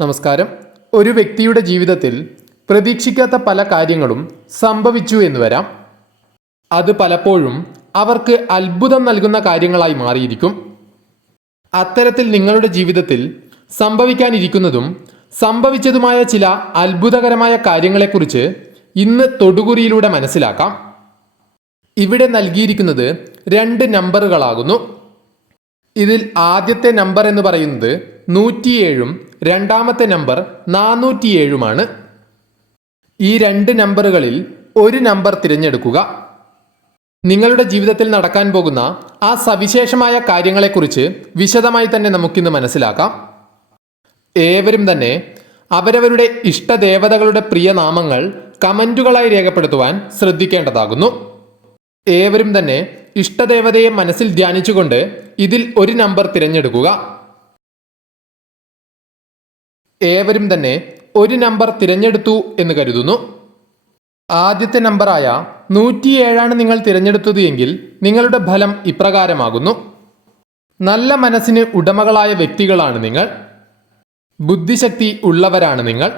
നമസ്കാരം. ഒരു വ്യക്തിയുടെ ജീവിതത്തിൽ പ്രതീക്ഷിക്കാത്ത പല കാര്യങ്ങളും സംഭവിച്ചു എന്ന് വരാം. അത് പലപ്പോഴും അവർക്ക് അത്ഭുതം നൽകുന്ന കാര്യങ്ങളായി മാറിയിരിക്കും. അത്തരത്തിൽ നിങ്ങളുടെ ജീവിതത്തിൽ സംഭവിക്കാനിരിക്കുന്നതും സംഭവിച്ചതുമായ ചില അത്ഭുതകരമായ കാര്യങ്ങളെക്കുറിച്ച് ഇന്ന് തൊടുകുറിയിലൂടെ മനസ്സിലാക്കാം. ഇവിടെ നൽകിയിരിക്കുന്നത് രണ്ട് നമ്പറുകളാകുന്നു. ഇതിൽ ആദ്യത്തെ നമ്പർ എന്ന് പറയുന്നത് നൂറ്റിയേഴും രണ്ടാമത്തെ നമ്പർ നാനൂറ്റിയേഴുമാണ്. ഈ രണ്ട് നമ്പറുകളിൽ ഒരു നമ്പർ തിരഞ്ഞെടുക്കുക. നിങ്ങളുടെ ജീവിതത്തിൽ നടക്കാൻ പോകുന്ന ആ സവിശേഷമായ കാര്യങ്ങളെക്കുറിച്ച് വിശദമായി തന്നെ നമുക്കിന്ന് മനസ്സിലാക്കാം. ഏവരും തന്നെ അവരവരുടെ ഇഷ്ടദേവതകളുടെ പ്രിയ നാമങ്ങൾ കമന്റുകളായി രേഖപ്പെടുത്തുവാൻ ശ്രദ്ധിക്കേണ്ടതാകുന്നു. ഏവരും തന്നെ ഇഷ്ടദേവതയെ മനസ്സിൽ ധ്യാനിച്ചുകൊണ്ട് ഇതിൽ ഒരു നമ്പർ തിരഞ്ഞെടുക്കുക. ഏവരും തന്നെ ഒരു നമ്പർ തിരഞ്ഞെടുത്തു എന്ന് കരുതുന്നു. ആദ്യത്തെ നമ്പറായ നൂറ്റിയേഴാണ് നിങ്ങൾ തിരഞ്ഞെടുത്തത് എങ്കിൽ നിങ്ങളുടെ ഫലം ഇപ്രകാരമാകുന്നു. നല്ല മനസ്സിന് ഉടമകളായ വ്യക്തികളാണ് നിങ്ങൾ. ബുദ്ധിശക്തി ഉള്ളവരാണ് നിങ്ങൾ.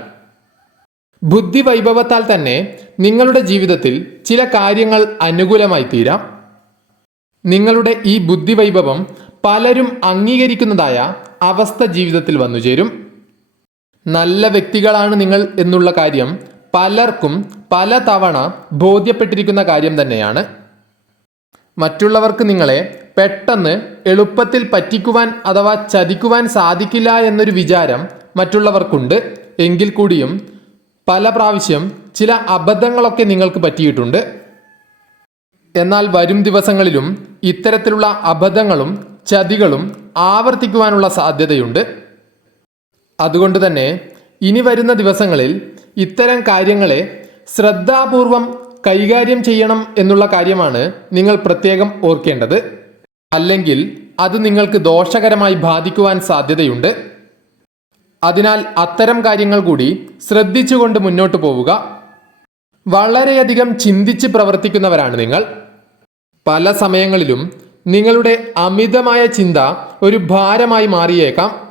ബുദ്ധി വൈഭവത്താൽ തന്നെ നിങ്ങളുടെ ജീവിതത്തിൽ ചില കാര്യങ്ങൾ അനുകൂലമായി തീരാം നിങ്ങളുടെ ഈ ബുദ്ധി വൈഭവം പലരും അംഗീകരിക്കുന്നതായ അവസ്ഥ ജീവിതത്തിൽ വന്നുചേരും. നല്ല വ്യക്തികളാണ് നിങ്ങൾ എന്നുള്ള കാര്യം പലർക്കും പല തവണ ബോധ്യപ്പെട്ടിരിക്കുന്ന കാര്യം തന്നെയാണ്. മറ്റുള്ളവർക്ക് നിങ്ങളെ പെട്ടെന്ന് എളുപ്പത്തിൽ പറ്റിക്കുവാൻ അഥവാ ചതിക്കുവാൻ സാധിക്കില്ല എന്നൊരു വിചാരം മറ്റുള്ളവർക്കുണ്ട്. എങ്കിൽ കൂടിയും പല പ്രാവശ്യം ചില അബദ്ധങ്ങളൊക്കെ നിങ്ങൾക്ക് പറ്റിയിട്ടുണ്ട്. എന്നാൽ വരും ദിവസങ്ങളിലും ഇത്തരത്തിലുള്ള അബദ്ധങ്ങളും ചതികളും ആവർത്തിക്കുവാനുള്ള സാധ്യതയുണ്ട്. അതുകൊണ്ട് തന്നെ ഇനി വരുന്ന ദിവസങ്ങളിൽ ഇത്തരം കാര്യങ്ങളെ ശ്രദ്ധാപൂർവം കൈകാര്യം ചെയ്യണം എന്നുള്ള കാര്യമാണ് നിങ്ങൾ പ്രത്യേകം ഓർക്കേണ്ടത്. അല്ലെങ്കിൽ അത് നിങ്ങൾക്ക് ദോഷകരമായി ബാധിക്കുവാൻ സാധ്യതയുണ്ട്. അതിനാൽ അത്തരം കാര്യങ്ങൾ കൂടി ശ്രദ്ധിച്ചുകൊണ്ട് മുന്നോട്ട് പോവുക. വളരെയധികം ചിന്തിച്ച് പ്രവർത്തിക്കുന്നവരാണ് നിങ്ങൾ. പല സമയങ്ങളിലും നിങ്ങളുടെ അമിതമായ ചിന്ത ഒരു ഭാരമായി മാറിയേക്കാം.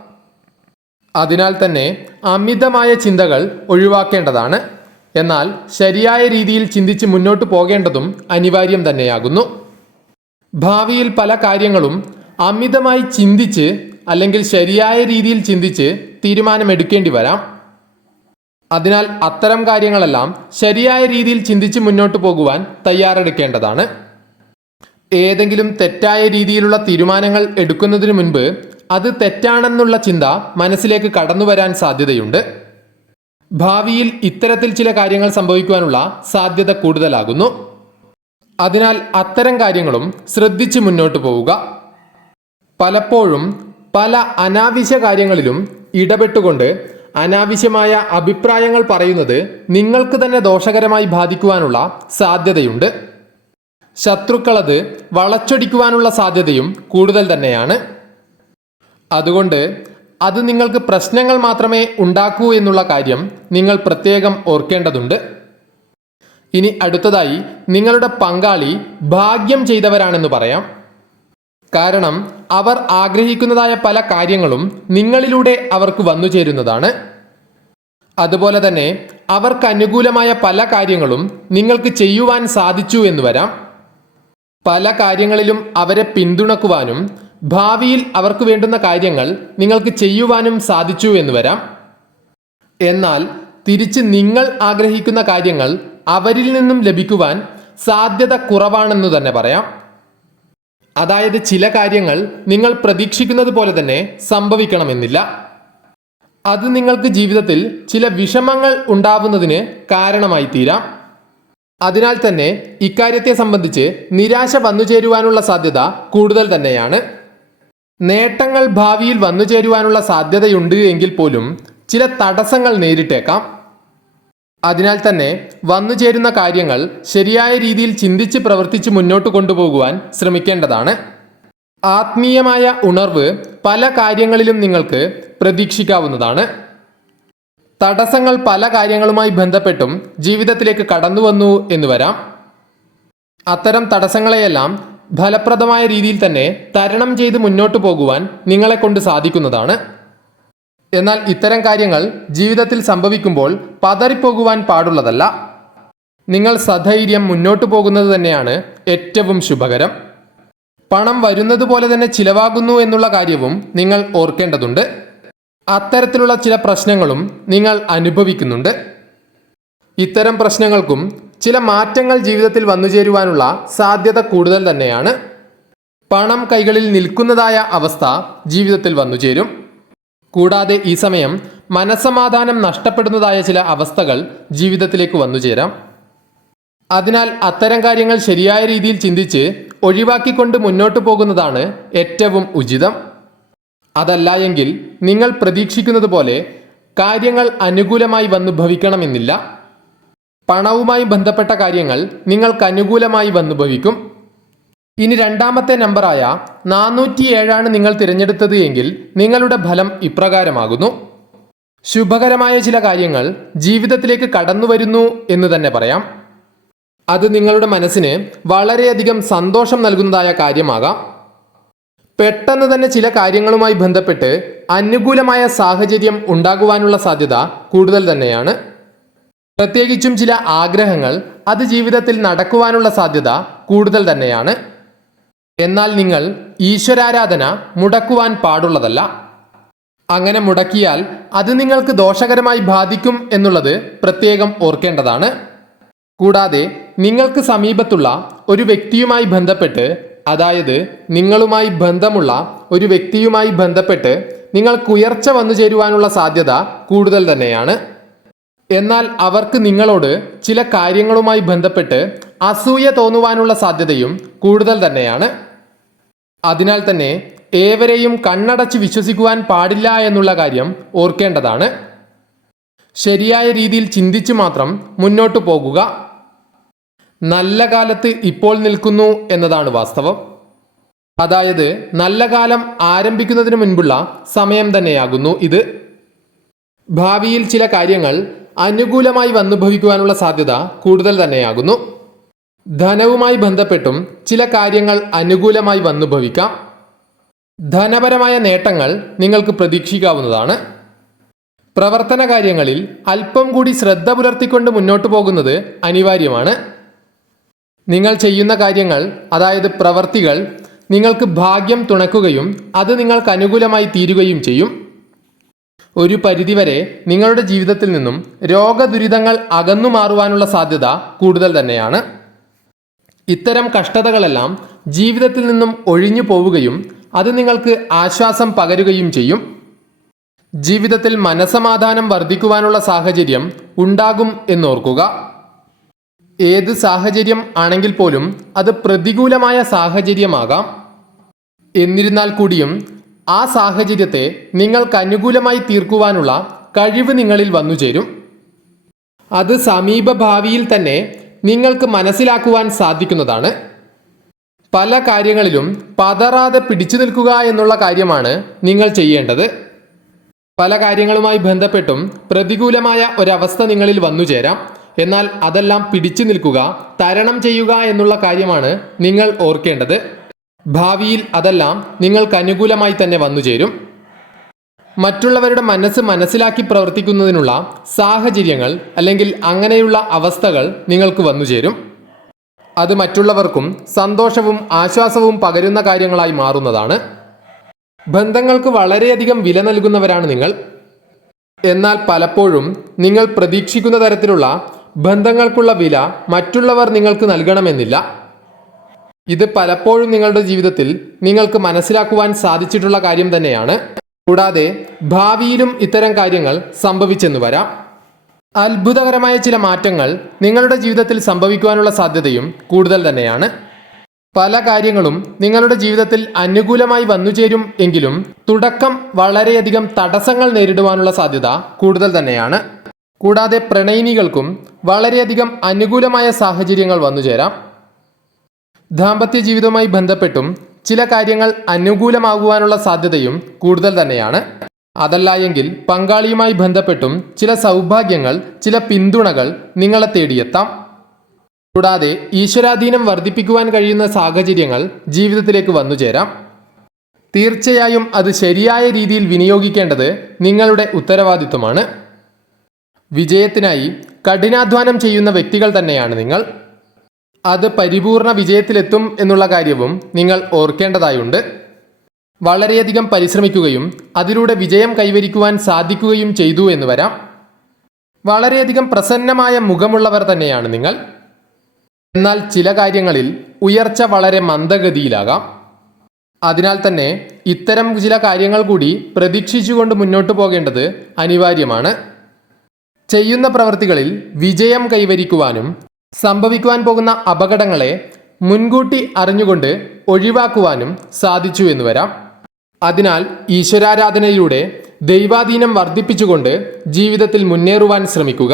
അതിനാൽ തന്നെ അമിതമായ ചിന്തകൾ ഒഴിവാക്കേണ്ടതാണ്. എന്നാൽ ശരിയായ രീതിയിൽ ചിന്തിച്ച് മുന്നോട്ട് പോകേണ്ടതും അനിവാര്യം തന്നെയാകുന്നു. ഭാവിയിൽ പല കാര്യങ്ങളും അമിതമായി ചിന്തിച്ച് അല്ലെങ്കിൽ ശരിയായ രീതിയിൽ ചിന്തിച്ച് തീരുമാനമെടുക്കേണ്ടി വരാം. അതിനാൽ അത്തരം കാര്യങ്ങളെല്ലാം ശരിയായ രീതിയിൽ ചിന്തിച്ച് മുന്നോട്ട് പോകുവാൻ തയ്യാറെടുക്കേണ്ടതാണ്. ഏതെങ്കിലും തെറ്റായ രീതിയിലുള്ള തീരുമാനങ്ങൾ എടുക്കുന്നതിന് മുൻപ് അത് തെറ്റാണെന്നുള്ള ചിന്ത മനസ്സിലേക്ക് കടന്നു വരാൻ സാധ്യതയുണ്ട്. ഭാവിയിൽ ഇത്തരത്തിൽ ചില കാര്യങ്ങൾ സംഭവിക്കുവാനുള്ള സാധ്യത കൂടുതലാകുന്നു. അതിനാൽ അത്തരം കാര്യങ്ങളും ശ്രദ്ധിച്ച് മുന്നോട്ട് പോവുക. പലപ്പോഴും പല അനാവശ്യ കാര്യങ്ങളിലും ഇടപെട്ടുകൊണ്ട് അനാവശ്യമായ അഭിപ്രായങ്ങൾ പറയുന്നത് നിങ്ങൾക്ക് തന്നെ ദോഷകരമായി ബാധിക്കുവാനുള്ള സാധ്യതയുണ്ട്. ശത്രുക്കളത് വളച്ചൊടിക്കുവാനുള്ള സാധ്യതയും കൂടുതൽ തന്നെയാണ്. അതുകൊണ്ട് അത് നിങ്ങൾക്ക് പ്രശ്നങ്ങൾ മാത്രമേ ഉണ്ടാക്കൂ എന്നുള്ള കാര്യം നിങ്ങൾ പ്രത്യേകം ഓർക്കേണ്ടതുണ്ട്. ഇനി അടുത്തതായി നിങ്ങളുടെ പങ്കാളി ഭാഗ്യം ചെയ്തവരാണെന്ന് പറയാം. കാരണം അവർ ആഗ്രഹിക്കുന്നതായ പല കാര്യങ്ങളും നിങ്ങളിലൂടെ അവർക്ക് വന്നു ചേരുന്നതാണ്. അതുപോലെ തന്നെ അവർക്ക് അനുകൂലമായ പല കാര്യങ്ങളും നിങ്ങൾക്ക് ചെയ്യുവാൻ സാധിച്ചു എന്ന് വരാം. പല കാര്യങ്ങളിലും അവരെ പിന്തുണക്കുവാനും ഭാവിയിൽ അവർക്ക് വേണ്ടുന്ന കാര്യങ്ങൾ നിങ്ങൾക്ക് ചെയ്യുവാനും സാധിച്ചു എന്ന് വരാം. എന്നാൽ തിരിച്ച് നിങ്ങൾ ആഗ്രഹിക്കുന്ന കാര്യങ്ങൾ അവരിൽ നിന്നും ലഭിക്കുവാൻ സാധ്യത കുറവാണെന്ന് തന്നെ പറയാം. അതായത് ചില കാര്യങ്ങൾ നിങ്ങൾ പ്രതീക്ഷിക്കുന്നത് പോലെ തന്നെ സംഭവിക്കണമെന്നില്ല. അത് നിങ്ങൾക്ക് ജീവിതത്തിൽ ചില വിഷമങ്ങൾ ഉണ്ടാവുന്നതിന് കാരണമായി തീരാം. അതിനാൽ തന്നെ ഇക്കാര്യത്തെ സംബന്ധിച്ച് നിരാശ വന്നു ചേരുവാനുള്ള സാധ്യത കൂടുതൽ തന്നെയാണ്. നേട്ടങ്ങൾ ഭാവിയിൽ വന്നു ചേരുവാനുള്ള സാധ്യതയുണ്ട് എങ്കിൽ പോലും ചില തടസ്സങ്ങൾ നേരിട്ടേക്കാം. അതിനാൽ തന്നെ വന്നു ചേരുന്ന കാര്യങ്ങൾ ശരിയായ രീതിയിൽ ചിന്തിച്ച് പ്രവർത്തിച്ച് മുന്നോട്ട് കൊണ്ടുപോകുവാൻ ശ്രമിക്കേണ്ടതാണ്. ആത്മീയമായ ഉണർവ് പല കാര്യങ്ങളിലും നിങ്ങൾക്ക് പ്രതീക്ഷിക്കാവുന്നതാണ്. തടസ്സങ്ങൾ പല കാര്യങ്ങളുമായി ബന്ധപ്പെട്ടും ജീവിതത്തിലേക്ക് കടന്നു വന്നു എന്ന് വരാം. അത്തരം തടസ്സങ്ങളെയെല്ലാം ഫലപ്രദമായ രീതിയിൽ തന്നെ തരണം ചെയ്ത് മുന്നോട്ട് പോകുവാൻ നിങ്ങളെ കൊണ്ട് സാധിക്കുന്നതാണ്. എന്നാൽ ഇത്തരം കാര്യങ്ങൾ ജീവിതത്തിൽ സംഭവിക്കുമ്പോൾ പതറിപ്പോകുവാൻ പാടുള്ളതല്ല. നിങ്ങൾ സധൈര്യം മുന്നോട്ടു പോകുന്നത് തന്നെയാണ് ഏറ്റവും ശുഭകരം. പണം വരുന്നത് പോലെ തന്നെ ചിലവാകുന്നു എന്നുള്ള കാര്യവും നിങ്ങൾ ഓർക്കേണ്ടതുണ്ട്. അത്തരത്തിലുള്ള ചില പ്രശ്നങ്ങളും നിങ്ങൾ അനുഭവിക്കുന്നുണ്ട്. ഇത്തരം പ്രശ്നങ്ങൾക്കും ചില മാറ്റങ്ങൾ ജീവിതത്തിൽ വന്നു ചേരുവാനുള്ള സാധ്യത കൂടുതൽ തന്നെയാണ്. പണം കൈകളിൽ നിൽക്കുന്നതായ അവസ്ഥ ജീവിതത്തിൽ വന്നു ചേരും. കൂടാതെ ഈ സമയം മനസമാധാനം നഷ്ടപ്പെടുന്നതായ ചില അവസ്ഥകൾ ജീവിതത്തിലേക്ക് വന്നു ചേരാം. അതിനാൽ അത്തരം കാര്യങ്ങൾ ശരിയായ രീതിയിൽ ചിന്തിച്ച് ഒഴിവാക്കിക്കൊണ്ട് മുന്നോട്ട് പോകുന്നതാണ് ഏറ്റവും ഉചിതം. അതല്ല എങ്കിൽ നിങ്ങൾ പ്രതീക്ഷിക്കുന്നത് പോലെ കാര്യങ്ങൾ അനുകൂലമായി വന്നു ഭവിക്കണമെന്നില്ല. പണവുമായി ബന്ധപ്പെട്ട കാര്യങ്ങൾ നിങ്ങൾക്ക് അനുകൂലമായി വന്നുഭവിക്കും. ഇനി രണ്ടാമത്തെ നമ്പറായ നാനൂറ്റി ഏഴാണ് നിങ്ങൾ തിരഞ്ഞെടുത്തത് എങ്കിൽ നിങ്ങളുടെ ഫലം ഇപ്രകാരമാകുന്നു. ശുഭകരമായ ചില കാര്യങ്ങൾ ജീവിതത്തിലേക്ക് കടന്നു വരുന്നു എന്ന് തന്നെ പറയാം. അത് നിങ്ങളുടെ മനസ്സിന് വളരെയധികം സന്തോഷം നൽകുന്നതായ കാര്യമാകാം. പെട്ടെന്ന് തന്നെ ചില കാര്യങ്ങളുമായി ബന്ധപ്പെട്ട് അനുകൂലമായ സാഹചര്യം ഉണ്ടാകുവാനുള്ള സാധ്യത കൂടുതൽ തന്നെയാണ്. പ്രത്യേകിച്ചും ചില ആഗ്രഹങ്ങൾ അത് ജീവിതത്തിൽ നടക്കുവാനുള്ള സാധ്യത കൂടുതൽ തന്നെയാണ്. എന്നാൽ നിങ്ങൾ ഈശ്വരാരാധന മുടക്കുവാൻ പാടുള്ളതല്ല. അങ്ങനെ മുടക്കിയാൽ അത് നിങ്ങൾക്ക് ദോഷകരമായി ബാധിക്കും എന്നുള്ളത് പ്രത്യേകം ഓർക്കേണ്ടതാണ്. കൂടാതെ നിങ്ങൾക്ക് സമീപത്തുള്ള ഒരു വ്യക്തിയുമായി ബന്ധപ്പെട്ട് അതായത് നിങ്ങളുമായി ബന്ധമുള്ള ഒരു വ്യക്തിയുമായി ബന്ധപ്പെട്ട് നിങ്ങൾക്ക് ഉയർച്ച വന്നു ചേരുവാനുള്ള സാധ്യത കൂടുതൽ തന്നെയാണ്. എന്നാൽ അവർക്ക് നിങ്ങളോട് ചില കാര്യങ്ങളുമായി ബന്ധപ്പെട്ട് അസൂയ തോന്നുവാനുള്ള സാധ്യതയും കൂടുതൽ തന്നെയാണ്. അതിനാൽ തന്നെ ഏവരെയും കണ്ണടച്ച് വിശ്വസിക്കുവാൻ പാടില്ല എന്നുള്ള കാര്യം ഓർക്കേണ്ടതാണ്. ശരിയായ രീതിയിൽ ചിന്തിച്ചു മാത്രം മുന്നോട്ടു പോകുക. നല്ല കാലത്ത് ഇപ്പോൾ നിൽക്കുന്നു എന്നതാണ് വാസ്തവം. അതായത് നല്ല കാലം ആരംഭിക്കുന്നതിന് മുൻപുള്ള സമയം തന്നെയാകുന്നു ഇത്. ഭാവിയിൽ ചില കാര്യങ്ങൾ അനുകൂലമായി വന്നുഭവിക്കുവാനുള്ള സാധ്യത കൂടുതൽ തന്നെയാകുന്നു. ധനവുമായി ബന്ധപ്പെട്ടും ചില കാര്യങ്ങൾ അനുകൂലമായി വന്നുഭവിക്കാം. ധനപരമായ നേട്ടങ്ങൾ നിങ്ങൾക്ക് പ്രതീക്ഷിക്കാവുന്നതാണ്. പ്രവർത്തന കാര്യങ്ങളിൽ അല്പം കൂടി ശ്രദ്ധ പുലർത്തിക്കൊണ്ട് മുന്നോട്ട് പോകുന്നത് അനിവാര്യമാണ്. നിങ്ങൾ ചെയ്യുന്ന കാര്യങ്ങൾ അതായത് പ്രവർത്തികൾ നിങ്ങൾക്ക് ഭാഗ്യം തുണക്കുകയും അത് നിങ്ങൾക്ക് അനുകൂലമായി തീരുകയും ചെയ്യും. ഒരു പരിധിവരെ നിങ്ങളുടെ ജീവിതത്തിൽ നിന്നും രോഗദുരിതങ്ങൾ അകന്നു മാറുവാനുള്ള സാധ്യത കൂടുതൽ തന്നെയാണ്. ഇത്തരം കഷ്ടതകളെല്ലാം ജീവിതത്തിൽ നിന്നും ഒഴിഞ്ഞു പോവുകയും അത് നിങ്ങൾക്ക് ആശ്വാസം പകരുകയും ചെയ്യും. ജീവിതത്തിൽ മനസമാധാനം വർദ്ധിക്കുവാനുള്ള സാഹചര്യം ഉണ്ടാകും എന്നോർക്കുക. ഏത് സാഹചര്യം ആണെങ്കിൽ പോലും അത് പ്രതികൂലമായ സാഹചര്യമാകാം. എന്നിരുന്നാൽ കൂടിയും ആ സാഹചര്യത്തെ നിങ്ങൾക്ക് അനുകൂലമായി തീർക്കുവാനുള്ള കഴിവ് നിങ്ങളിൽ വന്നു ചേരും. അത് സമീപഭാവിയിൽ തന്നെ നിങ്ങൾക്ക് മനസ്സിലാക്കുവാൻ സാധിക്കുന്നതാണ്. പല കാര്യങ്ങളിലും പതറാതെ പിടിച്ചു നിൽക്കുക എന്നുള്ള കാര്യമാണ് നിങ്ങൾ ചെയ്യേണ്ടത്. പല കാര്യങ്ങളുമായി ബന്ധപ്പെട്ടും പ്രതികൂലമായ ഒരവസ്ഥ നിങ്ങളിൽ വന്നു ചേരാം. എന്നാൽ അതെല്ലാം പിടിച്ചു നിൽക്കുക തരണം ചെയ്യുക എന്നുള്ള കാര്യമാണ് നിങ്ങൾ ഓർക്കേണ്ടത്. ഭാവിയിൽ അതെല്ലാം നിങ്ങൾക്ക് അനുകൂലമായി തന്നെ വന്നു ചേരും. മറ്റുള്ളവരുടെ മനസ്സ് മനസ്സിലാക്കി പ്രവർത്തിക്കുന്നതിനുള്ള സാഹചര്യങ്ങൾ അല്ലെങ്കിൽ അങ്ങനെയുള്ള അവസ്ഥകൾ നിങ്ങൾക്ക് വന്നു ചേരും. അത് മറ്റുള്ളവർക്കും സന്തോഷവും ആശ്വാസവും പകരുന്ന കാര്യങ്ങളായി മാറുന്നതാണ്. ബന്ധങ്ങൾക്ക് വളരെയധികം വില നൽകുന്നവരാണ് നിങ്ങൾ. എന്നാൽ പലപ്പോഴും നിങ്ങൾ പ്രതീക്ഷിക്കുന്ന തരത്തിലുള്ള ബന്ധങ്ങൾക്കുള്ള വില മറ്റുള്ളവർ നിങ്ങൾക്ക് നൽകണമെന്നില്ല. ഇത് പലപ്പോഴും നിങ്ങളുടെ ജീവിതത്തിൽ നിങ്ങൾക്ക് മനസ്സിലാക്കുവാൻ സാധിച്ചിട്ടുള്ള കാര്യം തന്നെയാണ്. കൂടാതെ ഭാവിയിലും ഇത്തരം കാര്യങ്ങൾ സംഭവിച്ചെന്ന് വരാം. അത്ഭുതകരമായ ചില മാറ്റങ്ങൾ നിങ്ങളുടെ ജീവിതത്തിൽ സംഭവിക്കുവാനുള്ള സാധ്യതയും കൂടുതൽ തന്നെയാണ്. പല കാര്യങ്ങളും നിങ്ങളുടെ ജീവിതത്തിൽ അനുകൂലമായി വന്നുചേരും എങ്കിലും തുടക്കം വളരെയധികം തടസ്സങ്ങൾ നേരിടുവാനുള്ള സാധ്യത കൂടുതൽ തന്നെയാണ്. കൂടാതെ പ്രണയിനികൾക്കും വളരെയധികം അനുകൂലമായ സാഹചര്യങ്ങൾ വന്നുചേരാം ദാമ്പത്യ ജീവിതവുമായി ബന്ധപ്പെട്ടും ചില കാര്യങ്ങൾ അനുകൂലമാകുവാനുള്ള സാധ്യതയും കൂടുതൽ തന്നെയാണ്. അതല്ല എങ്കിൽ പങ്കാളിയുമായി ബന്ധപ്പെട്ടും ചില സൗഭാഗ്യങ്ങൾ ചില പിന്തുണകൾ നിങ്ങളെ തേടിയെത്താം. കൂടാതെ ഈശ്വരാധീനം വർദ്ധിപ്പിക്കുവാൻ കഴിയുന്ന സാഹചര്യങ്ങൾ ജീവിതത്തിലേക്ക് വന്നു ചേരാം. തീർച്ചയായും അത് ശരിയായ രീതിയിൽ വിനിയോഗിക്കേണ്ടത് നിങ്ങളുടെ ഉത്തരവാദിത്വമാണ്. വിജയത്തിനായി കഠിനാധ്വാനം ചെയ്യുന്ന വ്യക്തികൾ തന്നെയാണ് നിങ്ങൾ. അത് പരിപൂർണ വിജയത്തിലെത്തും എന്നുള്ള കാര്യവും നിങ്ങൾ ഓർക്കേണ്ടതായുണ്ട്. വളരെയധികം പരിശ്രമിക്കുകയും അതിലൂടെ വിജയം കൈവരിക്കുവാൻ സാധിക്കുകയും ചെയ്തു എന്ന് വരാം. വളരെയധികം പ്രസന്നമായ മുഖമുള്ളവർ തന്നെയാണ് നിങ്ങൾ. എന്നാൽ ചില കാര്യങ്ങളിൽ ഉയർച്ച വളരെ മന്ദഗതിയിലാകാം. അതിനാൽ തന്നെ ഇത്തരം ചില കാര്യങ്ങൾ കൂടി പ്രതീക്ഷിച്ചുകൊണ്ട് മുന്നോട്ട് പോകേണ്ടത് അനിവാര്യമാണ്. ചെയ്യുന്ന പ്രവൃത്തികളിൽ വിജയം കൈവരിക്കുവാനും സംഭവിക്കുവാൻ പോകുന്ന അപകടങ്ങളെ മുൻകൂട്ടി അറിഞ്ഞുകൊണ്ട് ഒഴിവാക്കുവാനും സാധിച്ചു എന്ന് വരാം. അതിനാൽ ഈശ്വരാരാധനയിലൂടെ ദൈവാധീനം വർദ്ധിപ്പിച്ചുകൊണ്ട് ജീവിതത്തിൽ മുന്നേറുവാൻ ശ്രമിക്കുക.